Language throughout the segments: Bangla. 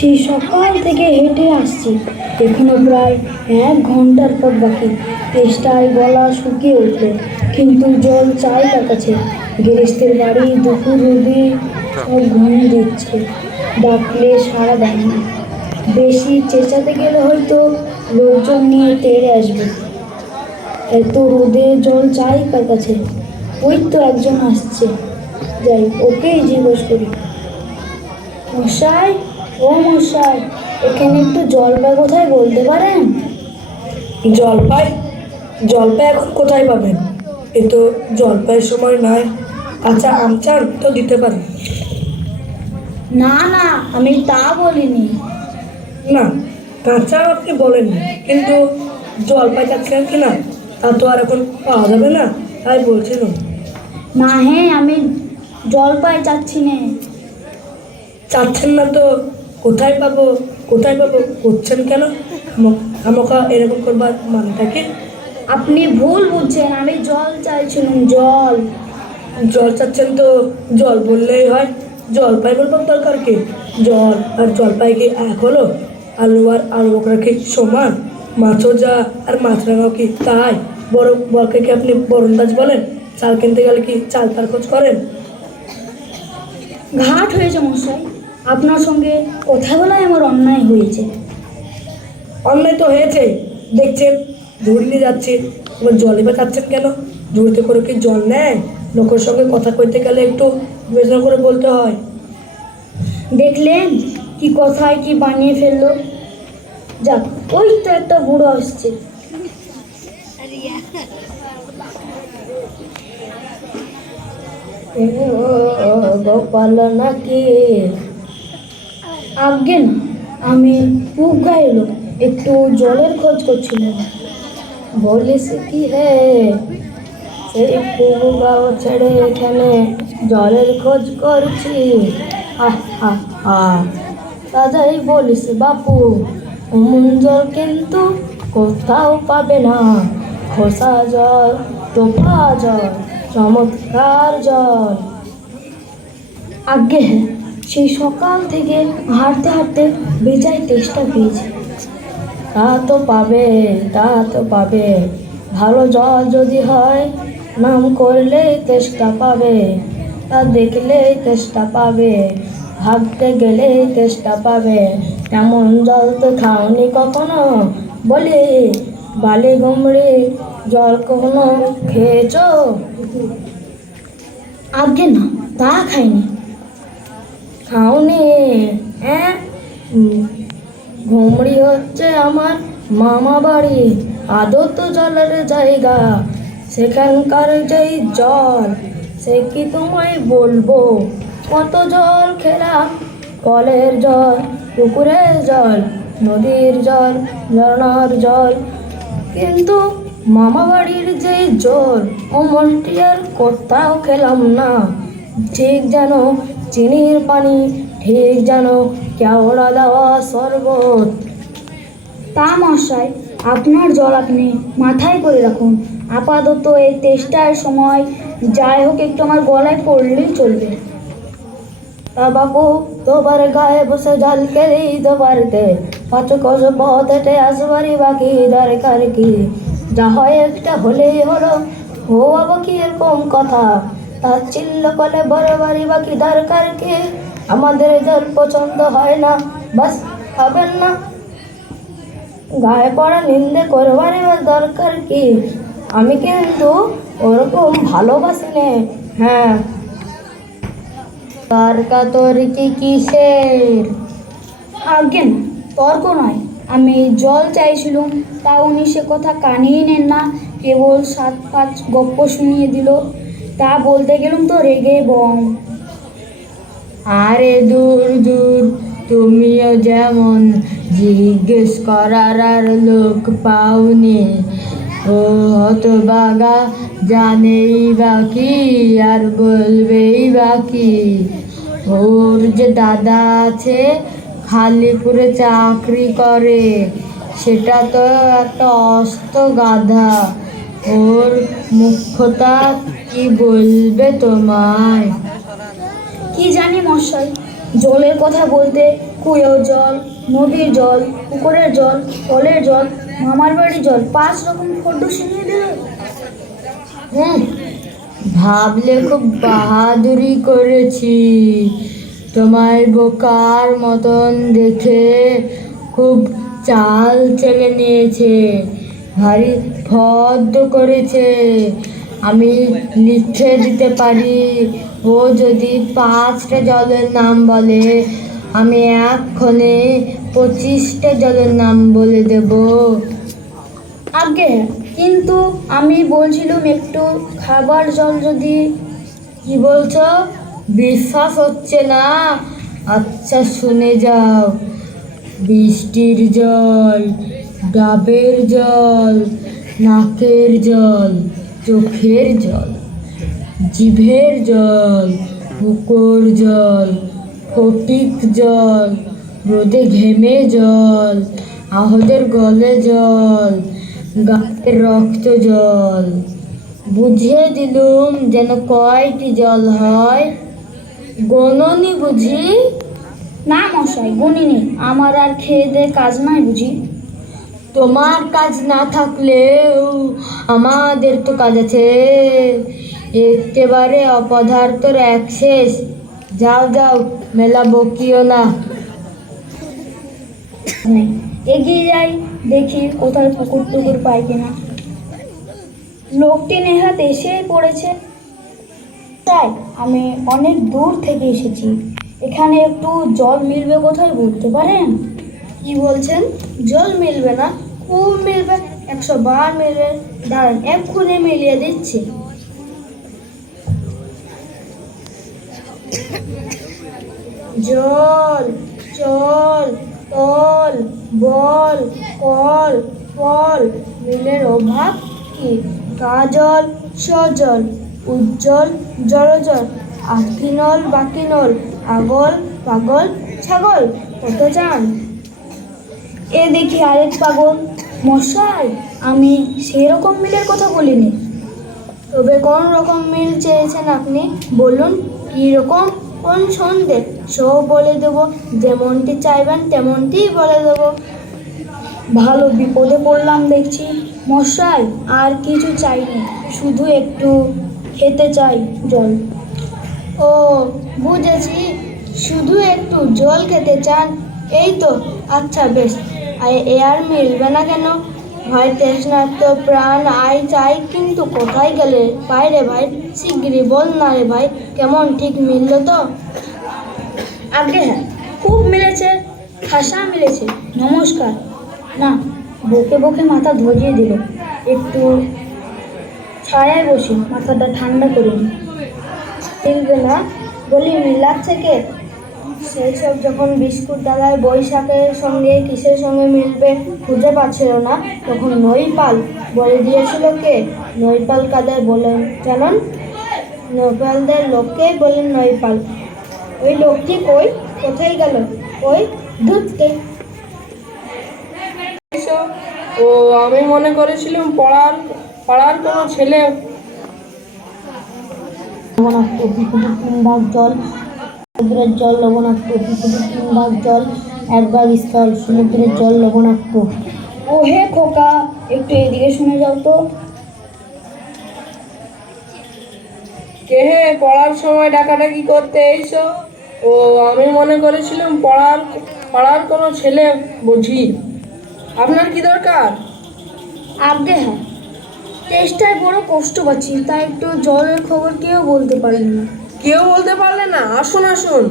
সেই সকাল থেকে হেঁটে আসছি, এখনো প্রায় 1 ঘন্টার পথ বাকি। তেষ্টায় গলা শুকিয়ে উঠল, কিন্তু জল চাই তার কাছে। গেরেস্তের বাড়ি দুপুর রোদে সব ঘুম দিচ্ছে, ডাকলে সাড়া দেয় না। বেশি চেঁচাতে গেলে হয়তো লোকজন নিয়ে তেড়ে আসবে। এত রোদে জল চাই কার কাছে? ওই তো একজন আসছে, যাই ওকেই জিজ্ঞেস করি। মশাই, ও মশাই, এখানে একটু জল পাই কোথায় বলতে পারেন? জলপাই? জলপাই এখন কোথায় পাবেন? এ তো জলপাইয়ের সময় নয়। কাঁচা আম চান তো দিতে পারি। না না, আমি তা বলিনি। না, কাঁচা আম আপনি বলেননি, কিন্তু জলপাই চাচ্ছিলেন কি না তা তো আর এখন পাওয়া যাবে না, তাই বলছিলাম। না হ্যাঁ, আমি জলপাই চাচ্ছি না। চাচ্ছেন না তো কোথায় পাবো কোথায় পাবো করছেন কেন? খামোখা এরকম করবার মানেটা কি? আপনি ভুল বুঝছেন, আমি জল চাইছিলাম, জল। জল চাচ্ছেন তো জল বললেই হয়। জলপাই বলবার দরকার কি? জল আর জলপাই কি এক হলো? আলু আর আলু বকরা কি সমান? মাছও যা আর মাছরাঙাও কি তাই? বড় বরকে কি আপনি বরন্দাজ বলেন? চাল কিনতে গেলে কি চাল তার খোঁজ করেন? ঘাট হয়েছে মশাই, আপনার সঙ্গে কথা বলাই আমার অন্যায় হয়েছে। অন্যায় তো হয়েছে, দেখছেন ঝুড়ি নিয়ে যাচ্ছে, এবার জলে বা চাচ্ছেন কেন? ঝুড়িতে করে কি জল নেয়? লোকের সঙ্গে কথা কইতে গেলে একটু বিবেচনা করে বলতে হয়। দেখলেন কি কথায় কি বানিয়ে ফেললো। যাক, ওই তো একটা বুড়ো আসছে। গোপাল নাকি? আজ্ঞে না, আমি পুব গায়ে এলো, একটু জলের খোঁজ করছিলাম। বলিস কি হে, সেই পুবু গাঁও ছেড়ে এখানে জলের খোঁজ করছি? আহা হা, তাই বলিস বাপু, অমন জল কিন্তু কোথাও পাবে না। খোসা জল, টোপা জল, চমৎকার জল। আজ্ঞে হ্যাঁ, সেই সকাল থেকে হাঁটতে হাঁটতে বেজায় তেষ্টা পেয়েছে। তা তো পাবে, তা তো পাবে। ভালো জল যদি হয়, নাম করলেই তেষ্টা পাবে। তা দেখলেই তেষ্টা পাবে, ভাবতে গেলেই তেষ্টা পাবে। এমন জল তো খাওনি কখনো? বলি, বালি গুমড়ি জল কখনো খেয়েছো? আজ্ঞে না, তা খাইনি। খাওনি? হ্যাঁ, ঘুমড়ি হচ্ছে আমার মামা বাড়ি, আদত জলের জায়গা। সেখানকার যেই জল, সে কি তোমায় বলবো। কত জল খেলাম, কলের জল, পুকুরের জল, নদীর জল, ঝর্ণার জল, কিন্তু মামা বাড়ির যেই জল, ও মনটি আর কোথাও খেলাম না। ঠিক যেন চিনির পানি, ঠিক যেন কেওড়া দেওয়া শরবত। তা মশাই, আপনার জল আপনি মাথায় করে রাখুন। আপাতত এই তেষ্টার সময় যাই হোক একটু আমার গলায় পড়লেই চলবে। তা বাবু, তোমার গায়ে বসে জল কেড়ে দিতে পারতে 5 কোষ পথ হেঁটে আসবারই বাকি দরকার কি? যা হয় একটা হলেই হলো। ও বাবা, কি এরকম কথা? তাচ্ছিল্য করলে বড় বাড়ি বাকি দরকার কি? আমাদের জল পছন্দ হয় না, বাস খাবেন না। গায়ে পড়া নিন্দে করবার এবার দরকার কি? আমি কিন্তু ওরকম ভালোবাসি নে। হ্যাঁ, তর্কাতর্কি কিসের? আজ্ঞে না, তর্ক নয়, আমি জল চাইছিলুম, তা উনি সে কথা কানেই নেন না, কেবল 7-5 গপ্প শুনিয়ে দিল। তা বলতে গেলুম তো রেগে বং। আরে দূর দূর, তুমিও যেমন জিজ্ঞেস করার আর লোক পাওনি। ও হতবাগা জানেই বাকি আর বলবেই বাকি। ওর যে দাদা আছে, খালিপুরে চাকরি করে, সেটা তো একটা অস্ত গাধা। ওর মুখ্যতা কি বলবে তোমায়? কি জানি মশাই, জলের কথা বলতে কুয়োর জল, নদীর জল, পুকুরের জল, কলের জল, মামার বাড়ির জল, 5 রকম ফর্দ শুনিয়ে দিল। হুম, ভাবলে খুব বাহাদুরি করেছি। তোমার বোকার মতন দেখে খুব চাল চেলে নিয়েছে, ভারী ফর্দ করেছে। আমি লিখে দিতে পারি, ও যদি 5টা জলের নাম বলে, আমি এক্ষণে 25টা জলের নাম বলে দেব। আগে কিন্তু আমি বলছিলাম একটু খাবার জল যদি। কি বলছো? বিশ্বাস হচ্ছে না? আচ্ছা শুনে যাও। বৃষ্টির জল, ডাবের জল, নাকের জল, চোখের জল, জিভের জল, বুকোর জল, ফটিক জল, রোদে ঘেমে জল, আহদের গলে জল, গাছের রক্ত জল। বুঝিয়ে দিলুম যেন কয়টি জল হয়। গণনি বুঝি? না মশাই, গুনিনি। আমার আর খেয়ে দে কাজ নাই বুঝি। তোমার কাজ না থাকলেও আমাদের তো কাজ আছে। একেবারে অপদার্থর অ্যাক্সেস। যাও যাও, মেলা বকিও না। নেই, এগিয়ে যাই, দেখি কোথায় পুকুর টুকুর পাই কিনা। লোকটি নেহাত এসেই পড়েছে। তাই আমি অনেক দূর থেকে এসেছি, এখানে একটু জল মিলবে কোথায় বলতে পারেন? কি বলছেন? জল মিলবে না? খুব মিলবে, 100 বার মিলবে। দাঁড়ান, এক্ষুনি মিলিয়ে দিচ্ছি। জল, চল, তল, বল, কল, ফল, মিলের অভাব কি? কাজল, সজল, উজ্জ্বল, জলজল, আকিনল, বাকিনল, আগল, পাগল, ছাগল। কত চান? এ দেখি আরেক পাগল। মশাই, আমি সেই রকম মিলের কথা বলিনি। তবে কোন রকম মিল চেয়েছেন আপনি? বলুন, কি রকম, কোন সন্ধে? সব বলে দেবো, যেমনটি চাইবেন তেমনটিই বলে দেবো। ভালো বিপদে পড়লাম দেখছি। মশাই, আর কিছু চাইনি, শুধু একটু খেতে চাই জল। ও, বুঝেছি, শুধু একটু জল খেতে চান, এই তো। আচ্ছা বেশ, এ আর মিলবে না কেন? ভাই তৃষ্ণার্ত প্রাণ আয় চাই, কিন্তু কোথায় গেলে পাই রে ভাই? শিগগিরই বল না রে ভাই, কেমন ঠিক মিলল তো? আগে হ্যাঁ, খুব মিলেছে, খাসা মিলেছে। নমস্কার। না, বকে বকে মাথা ধরিয়ে দিল। একটু ছায়ায় বসি, মাথাটা ঠান্ডা করে নি। মিলবে না বলি, মিলাচ্ছে কে? সেই সব যখন বিস্কুট ডালায় বৈশাখের সঙ্গে কিসের সঙ্গে মিলবে খুঁজে পাচ্ছিল না, তখন নইপাল বলে দিয়েছিল কে? নইপাল কাদের বলেন জানেন? নৈপালদের লোককেই বলেন নইপাল। ওই লোকটি কই, কোথায় গেল? ওই ধুতকে। ও, আমি মনে করেছিলাম পাড়ার কোনো ছেলে। লবণাক্ত পুকুরের 3 ভাগ জল, সমুদ্রের জল লবণাক্ত। পুকুরের 3 ভাগ জল, 1 ভাগ স্থল। সমুদ্রের জল লবণাক্ত। ও হে খোকা, একটু এদিকে শুনে যাও তো। কে হে, পড়ার সময় ডাকাডাকি করতে এইসো? ও, আমি মনে করেছিলাম পাড়ার কোনো ছেলে বুঝি। আপনার কি দরকার? আগে হ্যাঁ, চেষ্টায় বড় কষ্ট পাচ্ছি, তাই একটু জলের খবর কেউ বলতে পারেন না। কেউ বলতে পারলে না? আসুন আসুন,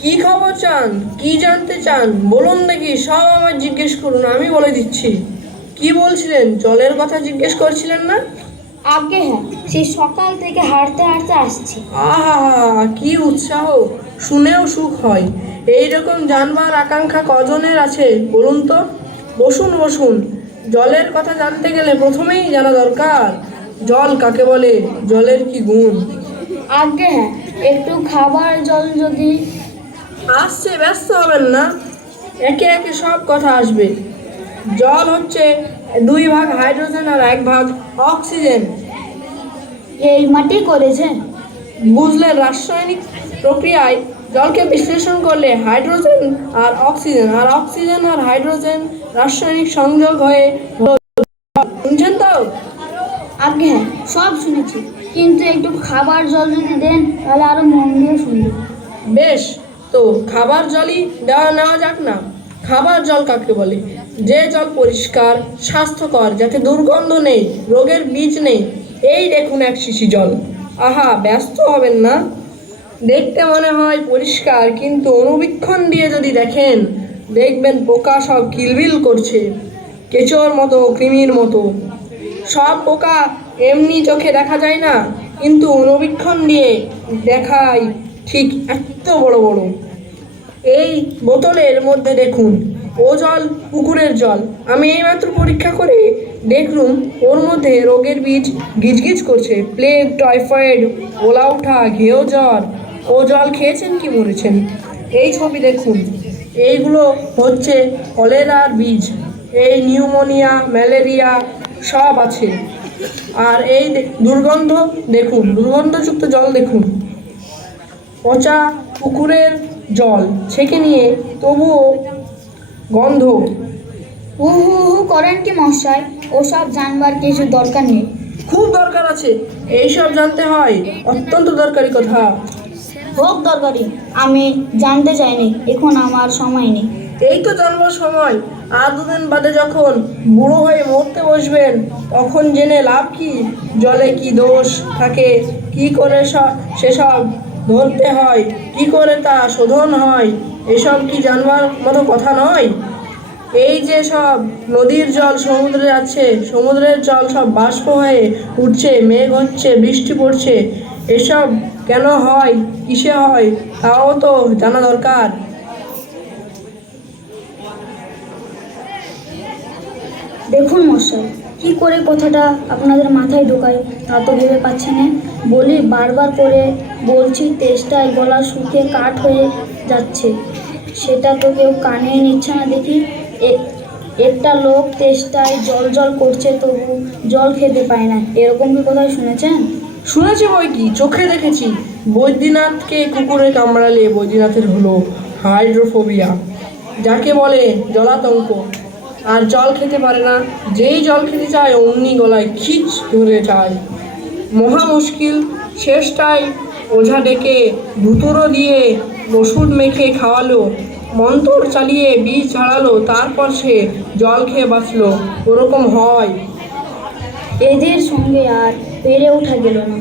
কি খবর চান, কি জানতে চান বলুন দেখি, সব আমার জিজ্ঞেস করুন, আমি বলে দিচ্ছি। কি বলছিলেন, জলের কথা জিজ্ঞেস করছিলেন না? আগে হ্যাঁ, সেই সকাল থেকে হাঁটতে হাঁটতে আসছি। আহা, কি উৎসাহ, শুনেও সুখ হয়। এই রকম জানবার আকাঙ্ক্ষা কজনের আছে বলুন তো? বসুন বসুন। জলের কথা জানতে গেলে প্রথমেই জানা দরকার জল কাকে বলে, জলের কি গুণ। আগে হ্যাঁ, একটু খাবার জল যদি। আসছে, ব্যস্ত হবেন না, একে একে সব কথা আসবে। জল হচ্ছে 2 ভাগ হাইড্রোজেন আর 1 ভাগ অক্সিজেন। এই মাটি করেছে। বুঝলেন, রাসায়নিক প্রক্রিয়ায় জলকে বিশ্লেষণ করলে হাইড্রোজেন আর অক্সিজেন আর হাইড্রোজেন রাসায়নিক সংযোগ হয়ে শুনছেন তো? আগে হ্যাঁ, সব শুনেছি, কিন্তু একটু খাবার জল যদি দেন তাহলে আরো মন দিয়ে শুনবো। বেশ, তো খাবার জলই নেওয়া যাক না। খাবার জল কাকে বলে? যে জল পরিষ্কার, স্বাস্থ্যকর, যাতে দুর্গন্ধ নেই, রোগের বীজ নেই। এই দেখুন এক শিশি জল। আহা, ব্যস্ত হবেন না। দেখতে মনে হয় পরিষ্কার, কিন্তু অনুবীক্ষণ দিয়ে যদি দেখেন, দেখবেন পোকা সব কিলবিল করছে, কেঁচোর মতো, কৃমির মতো। সব পোকা এমনি চোখে দেখা যায় না, কিন্তু অনুবীক্ষণ দিয়ে দেখায় ঠিক এত বড় বড়। এই বোতলের মধ্যে দেখুন, ও জল পুকুরের জল। আমি এইমাত্র পরীক্ষা করে দেখলুম ওর মধ্যে রোগের বীজ গিজগিজ করছে। প্লেগ, টাইফয়েড, ওলা উঠা, ঘেও জ্বর। ও জল খেয়েছেন কি মরেছেন? এই ছবি দেখুন, এইগুলো হচ্ছে কলেরার বীজ। এই নিউমোনিয়া, ম্যালেরিয়া সব আছে। আর এই দুর্গন্ধ দেখুন, দুর্গন্ধযুক্ত জল দেখুন, পচা পুকুরের জল ছেঁকে নিয়ে তবুও গন্ধ। হু হু হু করেন কি মশাই? ওসব জানবার কিছু দরকার নেই। খুব দরকার আছে, এইসব জানতে হয়, অত্যন্ত দরকারি কথা। হোক দরকারি, আমি জানতে চাইনি, এখন আমার সময় নেই। এই তো জানবার সময়। আর দুদিন বাদে যখন বুড়ো হয়ে মরতে বসবেন, তখন জেনে লাভ কি? জলে কি দোষ থাকে, কি করে সেসব ধরতে হয়, কি করে তা শোধন হয়, এসব কি জানবার মতো কথা নয়? এই যে সব নদীর জল সমুদ্রে যাচ্ছে, সমুদ্রের জল সব বাষ্প হয়ে উঠছে, মেঘ হচ্ছে, বৃষ্টি পড়ছে, এসব কেন হয়, কিসে হয়, তাও তো জানা দরকার। দেখুন মশাই, কি করে কথাটা আপনাদের মাথায় ঢোকায় তা তো ভেবে পাচ্ছি না। বলি, বারবার করে বলছি, তেষ্টায় গলা শুকিয়ে কাঠ হয়ে যাচ্ছে, সেটা তো কেউ কানে নিচ্ছে না দেখি। একটা লোক তেষ্টায় জল জল করছে, তবু জল খেতে পায় না, এরকম কি কোথায় শুনেছেন? শুনেছি বই কি, চোখে দেখেছি। বৈদ্যনাথকে কুকুরে কামড়ালে বৈদ্যনাথের হলো হাইড্রোফোবিয়া, যাকে বলে জলাতঙ্ক, আর জল খেতে পারে না। যেই জল খেতে চায় অমনি গলায় খিচ ধরে যায়, মহা মুশকিল। শেষটায় ওঝা ডেকে ধুতুরো দিয়ে ওষুধ মেখে খাওয়ালো, মন্তর চালিয়ে বিষ ঝাড়ালো, তারপর সে জল খেয়ে বাঁচলো। ওরকম হয়। এদের সঙ্গে আর পেরে ওঠা গেল না।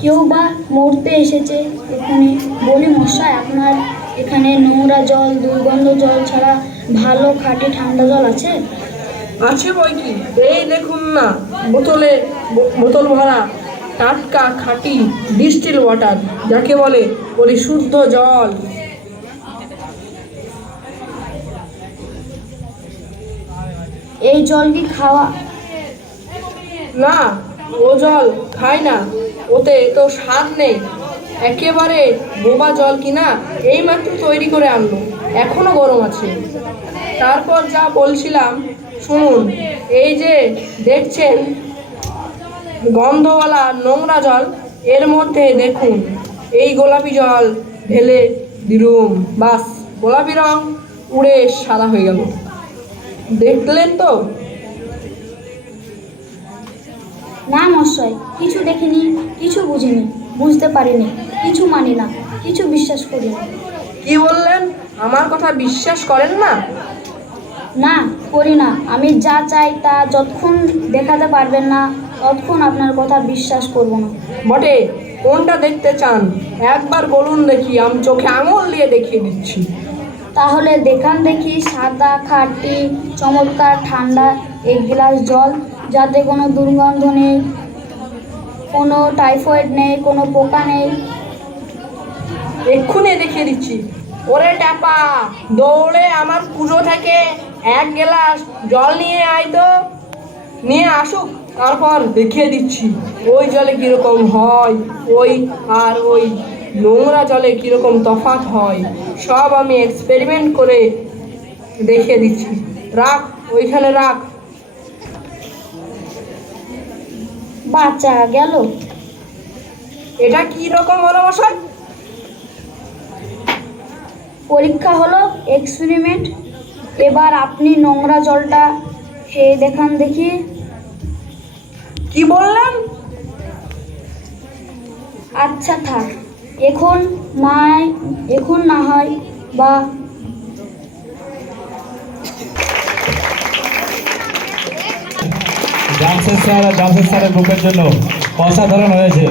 কেউ বা মরতে এসেছে এখানে। বলি মশাই, আপনার এখানে নোংরা জল, দুর্গন্ধ জল ছাড়া ভালো খাঁটি ঠান্ডা জল আছে? আছে বই কি, এই দেখুন না, বোতল ভরা টাটকা খাঁটি ডিস্টিল ওয়াটার, যাকে বলে পরিশুদ্ধ জল। এই জল কি খাওয়া? না, ও জল খাই না, ওতে তো স্বাদ নেই, একেবারে বোবা জল কিনা এইমাত্র তৈরি করে আনলো, এখনো গরম আছে। তারপর যা বলছিলাম শুনুন, এই যে দেখছেন গন্ধওয়ালা নোংরা জল, এর মধ্যে দেখুন এই গোলাপি জল ঢেলে দিলুম, বাস গোলাপি রং উড়ে সাদা হয়ে গেল। দেখলেন তো? না মশাই, কিছু দেখিনি, কিছু বুঝিনি, বুঝতে পারিনি, কিছু মানি না, কিছু বিশ্বাস করি না। কি বললেন? আমার কথা বিশ্বাস করেন না? না, করি না। আমি যা চাই তা যতক্ষণ দেখাতে পারবেন না, ততক্ষণ আপনার কথা বিশ্বাস করব না। বটে, কোনটা দেখতে চান একবার বলুন দেখি, আমি চোখে আঙুল দিয়ে দেখিয়ে দিচ্ছি। তাহলে দেখান দেখি, সাদা খাঁটি চমৎকার ঠান্ডা এক গ্লাস জল, যাতে কোনো দুর্গন্ধ নেই, কোনো টাইফয়েড নেই, কোনো পোকা নেই। এক্ষুনি দেখিয়ে দিচ্ছি। ওরে ট্যাপা, দৌড়ে আমার পুজো থেকে এক গ্লাস জল নিয়ে আয় তো। নিয়ে আসুক, তারপর দেখিয়ে দিচ্ছি ওই জলে কীরকম হয়, ওই নোংরা জলে কীরকম তফাৎ হয়, সব আমি এক্সপেরিমেন্ট করে দেখিয়ে দিচ্ছি। রাখ, ওইখানে রাখ। বাঁচা গেল। এটা কি রকম হলো মশাই? পরীক্ষা হলো এক্সপেরিমেন্ট। এবার আপনি নোংরা জলটা খেয়ে দেখান দেখি। কি বললেন? আচ্ছা থাক, এখন না হয় বা জামশেদ স্যার আর জামশেদ স্যারের গ্রুপের জন্য অসাধারণ হয়েছে।